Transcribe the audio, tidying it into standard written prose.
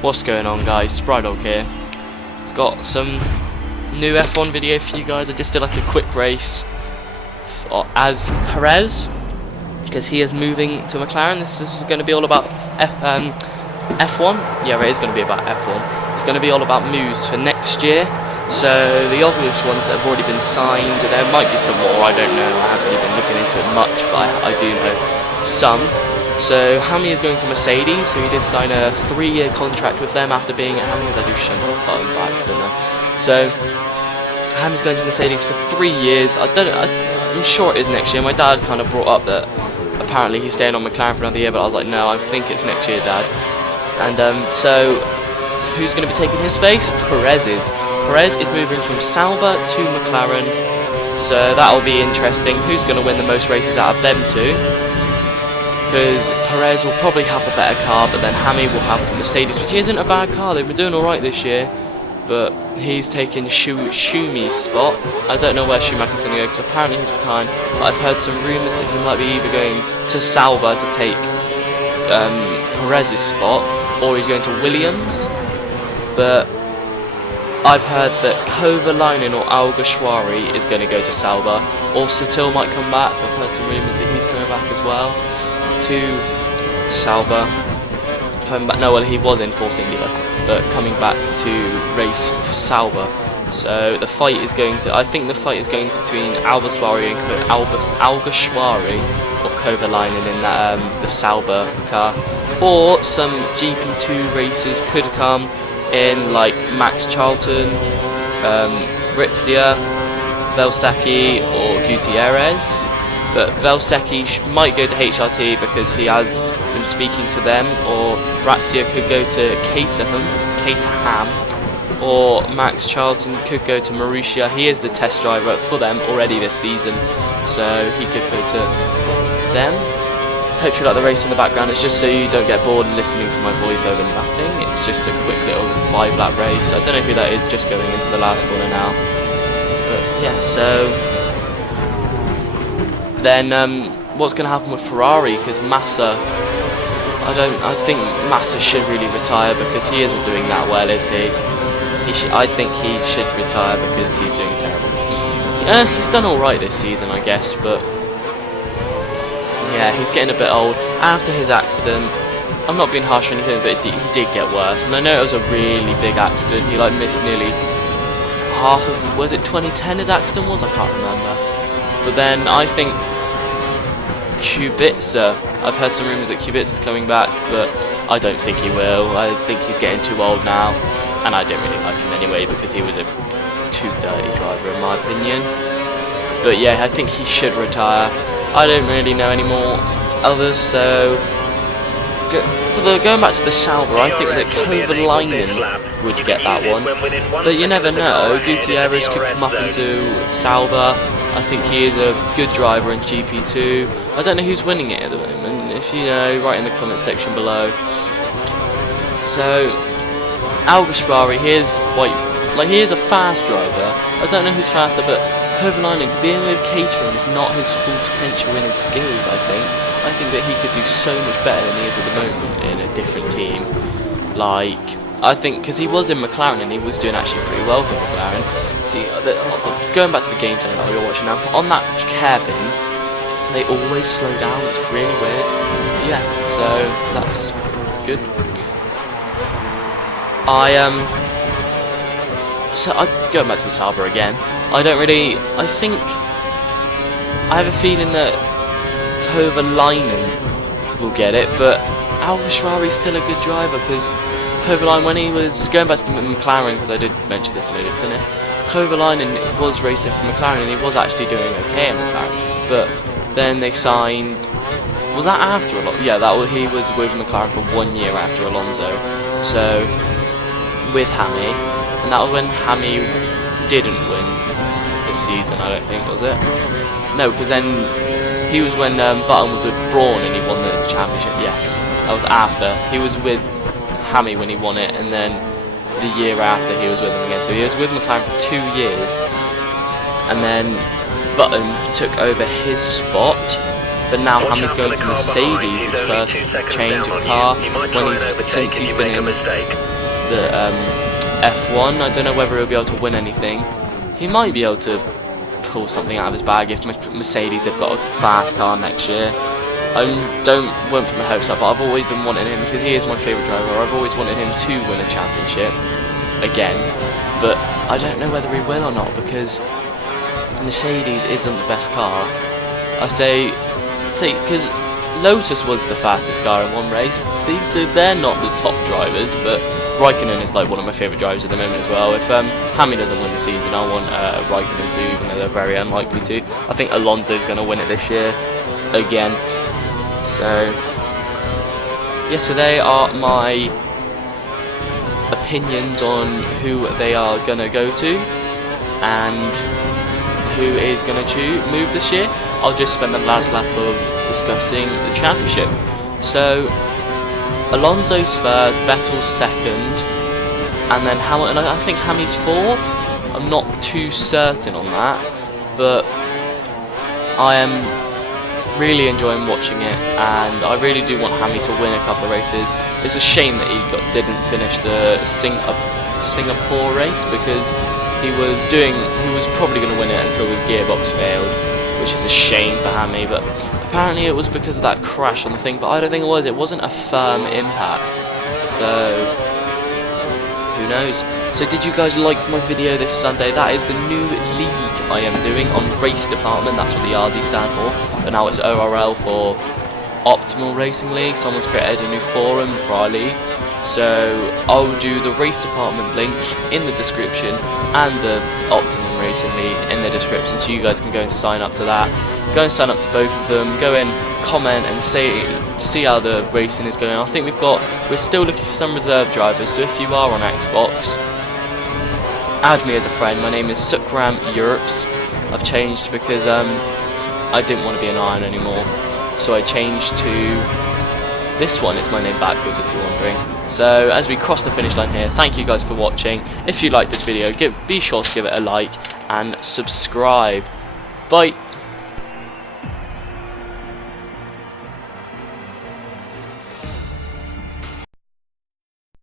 What's going on, guys? Sprydog here. Got some new F1 video for you guys. I just did like a quick race as Perez, because he is moving to McLaren. This is going to be all about F1. Yeah, it is going to be about F1. It's going to be all about moves for next year. So the obvious ones that have already been signed, there might be some more, I don't know. I haven't really been looking into it much, but I do know some. So Hami is going to Mercedes, so he did sign a 3-year contract with them after being at Hami, as I do show my button back, I don't know. So Hami's going to Mercedes for 3 years. I'm sure it is next year. My dad kind of brought up that apparently he's staying on McLaren for another year, but I was like, no, I think it's next year, Dad. And so who's going to be taking his space? Perez is. Perez is moving from Sauber to McLaren, so that'll be interesting. Who's going to win the most races out of them two? Because Perez will probably have the better car, but then Hami will have the Mercedes, which isn't a bad car. They've been doing alright this year, but he's taking Schumi's spot. I don't know where Schumacher's going to go, because apparently he's retiring, but I've heard some rumours that he might be either going to Sauber to take Perez's spot, or he's going to Williams. But I've heard that Kovalainen or Alguersuari is going to go to Sauber, or Sutil might come back. I've heard some rumours that he's coming back as well to Sauber. Coming back, no, well, he was in Force India, but coming back to race for Sauber. So the fight is going to, I think the fight is going between Alguersuari and Alguersuari or Kovalainen in that the Sauber car, or some GP2 races could come in, like Max Charlton, Rizia, Valsecchi or Gutierrez. But Valsecchi might go to HRT because he has been speaking to them, or Rizia could go to Caterham, or Max Charlton could go to Marussia. He is the test driver for them already this season, so he could go to them. Hope you like the race in the background. It's just so you don't get bored listening to my voice over nothing. It's just a quick little 5-lap race. I don't know who that is, just going into the last corner now. But yeah, so then what's going to happen with Ferrari? Because Massa, I think Massa should really retire because he isn't doing that well, is he? I think he should retire because he's doing terrible. He's done all right this season, I guess, but yeah, he's getting a bit old. After his accident, I'm not being harsh or anything, but he did get worse. And I know it was a really big accident. He like missed nearly half of, was it 2010 his accident was? I can't remember. But then I think Kubica, I've heard some rumours that Kubica's coming back, but I don't think he will. I think he's getting too old now, and I don't really like him anyway because he was a too dirty driver in my opinion. But yeah, I think he should retire. I don't really know any more others, so going back to the Sauber, I think that Kovalainen would get that one, but you never know. Gutierrez could come up into Sauber. I think he is a good driver in GP2. I don't know who's winning it at the moment. If you know, write in the comment section below. So Alguersuari, he is a fast driver. I don't know who's faster, but Kovalainen, being with Caterham is not his full potential in his skills, I think. I think that he could do so much better than he is at the moment in a different team. Like, I think, because he was in McLaren and he was doing actually pretty well for McLaren. See, going back to the gameplay that you're watching now, on that hairpin, they always slow down. It's really weird. Yeah, so that's good. So going back to the Sauber again, I have a feeling that Kovalainen will get it, but Alguersuari is still a good driver because Kovalainen, when he was going back to the McLaren, because I did mention this and I did finish, Kovalainen was racing for McLaren and he was actually doing okay in McLaren, but then they signed, was that after Alonso? Yeah, he was with McLaren for 1 year after Alonso, so with Hami, and that was when Hami didn't win this season, I don't think, was it? No, because then he was when Button was with Brawn and he won the championship. Yes, that was after. He was with Hami when he won it, and then the year after he was with him again. So he was with McLaren for 2 years, and then Button took over his spot, but now Hammy's going to Mercedes, his first change of car, since he's been in the F1. I don't know whether he'll be able to win anything. He might be able to pull something out of his bag if Mercedes have got a fast car next year. I won't put my hopes up, but I've always been wanting him, because he is my favourite driver. I've always wanted him to win a championship again, but I don't know whether he will or not, because Mercedes isn't the best car. I say because Lotus was the fastest car in one race, see, so they're not the top drivers, but Raikkonen is like one of my favourite drivers at the moment as well. If Hammy doesn't win the season, I want Raikkonen to, even though they're very unlikely to. I think Alonso's going to win it this year again. So so they are my opinions on who they are going to go to and who is going to move this year. I'll just spend the last lap of discussing the championship. So Alonso's first, Vettel's second, and then Hamilton. I think Hammy's fourth. I'm not too certain on that, but I am really enjoying watching it, and I really do want Hammy to win a couple of races. It's a shame that he didn't finish the Singapore race, because he was probably going to win it until his gearbox failed, which is a shame for Hammy. But apparently it was because of that crash on the thing, but I don't think it was. It wasn't a firm impact, so who knows. So did you guys like my video this Sunday? That is the new league I am doing on Race Department. That's what the RD stand for, but now it's ORL for Optimal Racing League. Someone's created a new forum for our league, so I'll do the Race Department link in the description and the Optimum Racing League in the description, so you guys can go and sign up to that. Go and sign up to both of them. Go in, comment, and see how the racing is going. I think we're still looking for some reserve drivers, so if you are on Xbox, add me as a friend. My name is Sukram Europes. I've changed because I didn't want to be an Iron anymore, so I changed to this one. It's my name backwards, if you're wondering. So as we cross the finish line here, thank you guys for watching. If you liked this video, be sure to give it a like and subscribe. Bye.